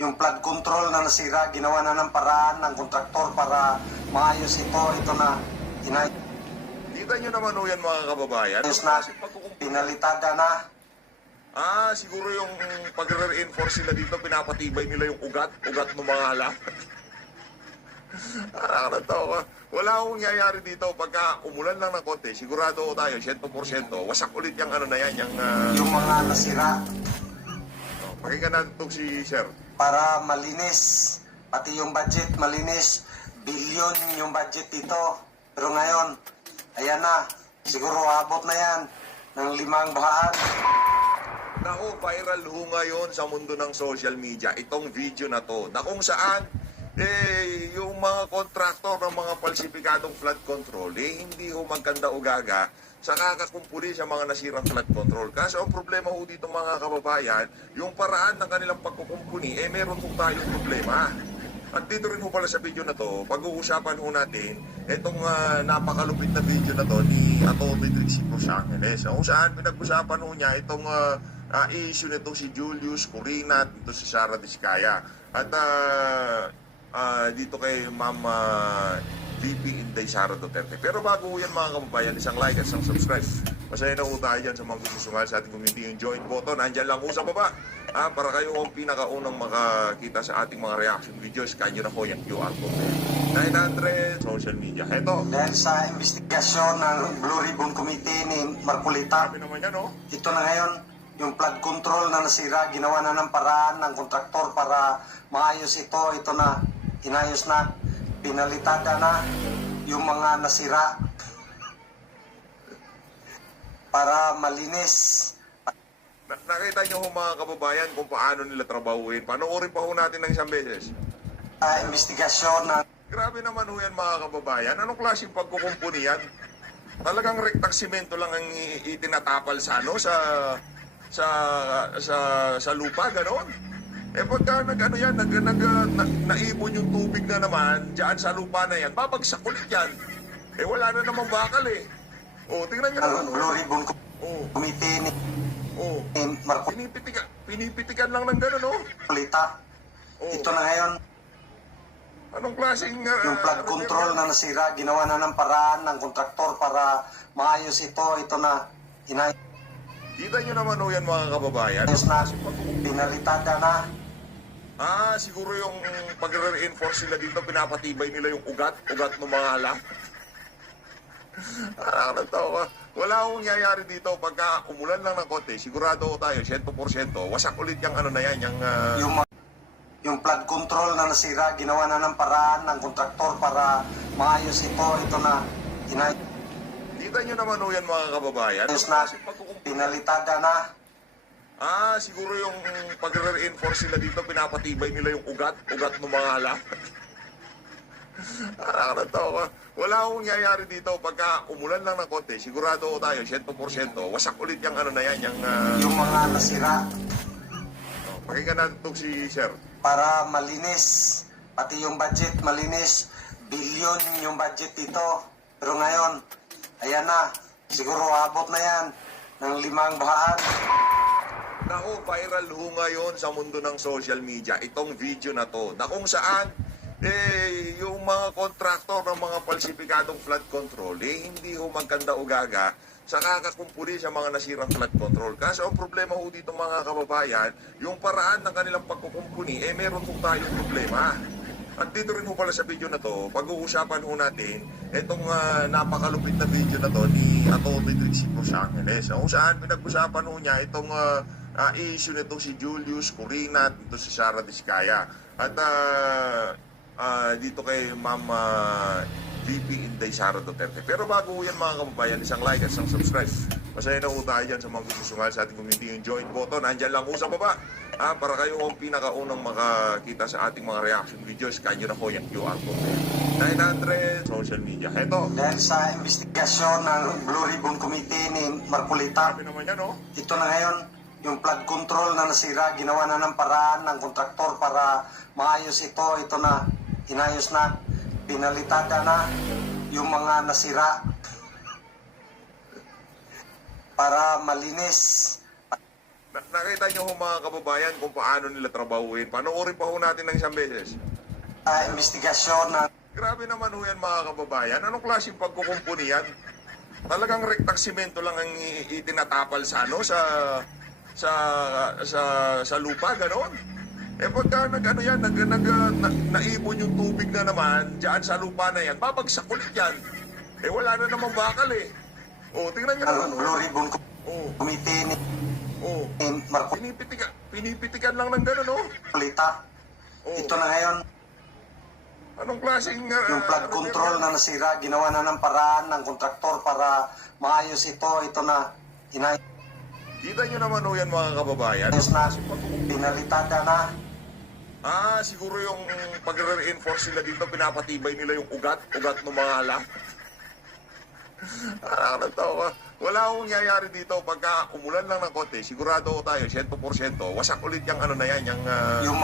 yung flood control na nasira, ginawa na ng paraan ng kontraktor para maayos ito. Ito na, Kita nyo naman ho yan mga kababayan. inayos na, pinalitada na. Siguro yung pag-reinforce nila dito, pinapatibay nila yung ugat ng mga halaman. Nakakatawa. Wala akong nangyayari dito. Pagka umulan lang ng konti, sigurado ho tayo, 100%, wasak ulit yung ano na yan, Yung mga nasira pakinggan natin itong si Sir. para malinis. Pati yung budget malinis. Bilyon yung budget dito. Pero ngayon, ayan na. Siguro abot na yan ng 5 bahaan. Naku, viral ho ngayon sa mundo ng social media itong video na to, na kung saan yung mga kontraktor ng mga falsifikadong flood control, hindi ho magkanda o gaga sa kakakumpuli sa mga nasirang flood control. Kasi ang problema ho dito mga kababayan, yung paraan ng kanilang pagkukumpuni, meron ho tayong problema. At dito rin ho pala sa video na to, pag-uusapan ho natin itong napakalupit na video na to ni Atty. Trixie Cruz Angeles. Kung saan pinag-usapan ho niya itong issue nito si Julius Corina at ito si Sara Diskaya. At dito kay Ma'am VP Inday Sara Duterte. Pero bago yan mga kababayan, isang like at isang subscribe. Masaya na ho tayo dyan sa mga gusto sa ating community. Yung join button, nandyan lang ho sa baba. Para kayo ang pinakaunang makakita sa ating mga reaction videos, kanyo na po yung QR code. 900 social media. Ito. Dahil sa investigasyon ng Blue Ribbon Committee ni Marcolita, Sabi naman yan, no? ito na ngayon, yung flood control na nasira, ginawa na ng paraan ng kontraktor para maayos ito. Ito na, inayos na, pinalitada na yung mga nasira para malinis. Nakita nyo ho mga kababayan kung paano nila trabahuin. Panoorin pa ho natin ng isang beses. Investigasyon ng Grabe naman ho yan mga kababayan. Anong klaseng pagkukumpuni yan? Talagang rektang simento lang ang itinatapal sa ano, sa lupa, gano'n. Pagka naipon yung tubig na naman dyan sa lupa na yan, babagsak ulit yan. Wala na namang bakal eh. Tingnan nyo naman. Blue Ribbon Committee ni Pinipitikan lang ng gano'n, no? Marcolita. Ito na ngayon, Anong klaseng... yung flood control na nasira, ginawa na ng paraan ng kontraktor para maayos ito. Ito na, inayos Kita nyo naman ho yan mga kababayan. na, pinalitada na. Siguro yung pag-reinforce nila dito, pinapatibay nila yung ugat ng mga halaman. Nakakatawa. Wala akong nangyayari dito. Pagka umulan lang ng konti, sigurado ho tayo, 100%, wasak ulit yung ano na yan, Yung flood control na nasira, ginawa na ng paraan ng kontraktor para maayos ito. Ito na, inayos Kita nyo naman ho yan mga kababayan. na, pinalitada na. Siguro yung pag-reinforce nila dito, pinapatibay nila yung ugat ng mga halaman. Nakakatawa. Wala akong nangyayari dito. Pagka umulan lang ng konti, sigurado ho tayo, 100%, wasak ulit yung ano na yan, Yung mga nasira pakinggan natin itong si Sir. para malinis. Pati yung budget malinis. Bilyon yung budget dito. Pero ngayon, ayan na. Siguro abot na yan ng 5 bahaan. Naku, viral ho ngayon sa mundo ng social media itong video na to, na kung saan yung mga kontraktor ng mga falsifikadong flood control, hindi ho magkanda o gaga sa kakakumpuli sa mga nasirang flood control. Kasi ang problema ho dito mga kababayan, yung paraan ng kanilang pagkukumpuni, meron ho tayong problema. At dito rin ho pala sa video na to, pag-uusapan ho natin itong napakalupit na video na to ni Atty. Trixie Cruz Angeles. Kung saan pinag-usapan ho niya itong issue nito si Julius Corina at ito si Sara Diskaya. At dito kay Ma'am VP Inday Sara Duterte. Pero bago yan mga kababayan, isang like at isang subscribe. Masaya na ho tayo dyan sa mga gusto sa ating community. Yung join button, nandyan lang ho sa baba. Para kayo ang pinakaunang makakita sa ating mga reaction videos, kanyo na po yung QR code. 900 social media. Ito. Dahil sa investigasyon ng Blue Ribbon Committee ni Marcolita, Sabi naman yan, no? ito na ngayon, yung flood control na nasira, ginawa na ng paraan ng kontraktor para maayos ito. Ito na, inayos na, pinalitada na yung mga nasira para malinis. Nakita niyo ho mga kababayan kung paano nila trabahuin. Panoorin pa ho natin ng isang beses. Investigasyon ng Grabe naman ho yan mga kababayan. Anong klaseng pagkukumpuni yan? Talagang rektang simento lang ang itinatapal sa ano sa lupa, gano'n. Eh pagka nag-ano yan, naipon yung tubig na naman diyan sa lupa na yan, babagsak ulit yan. Eh wala na namang bakal eh. Oh, tingnan niyo naman. Blue Ribbon Oh, Committee ni oh. Marco Pinipitikan lang ng gano'n, oh. Kulita. Oh. Ito na ngayon, Anong klaseng... yung flood control na nasira, ginawa na ng paraan ng kontraktor para maayos ito. Ito na, inayos Kita nyo naman ho yan mga kababayan. na, pinalitada na. Siguro yung pag-reinforce nila dito, pinapatibay nila yung ugat ng mga alam. Nakakatawa. Wala akong nangyayari dito. Pagka umulan lang ng konti, sigurado ko tayo, 100%, wasak ulit yung ano na yan, yung... Yung mga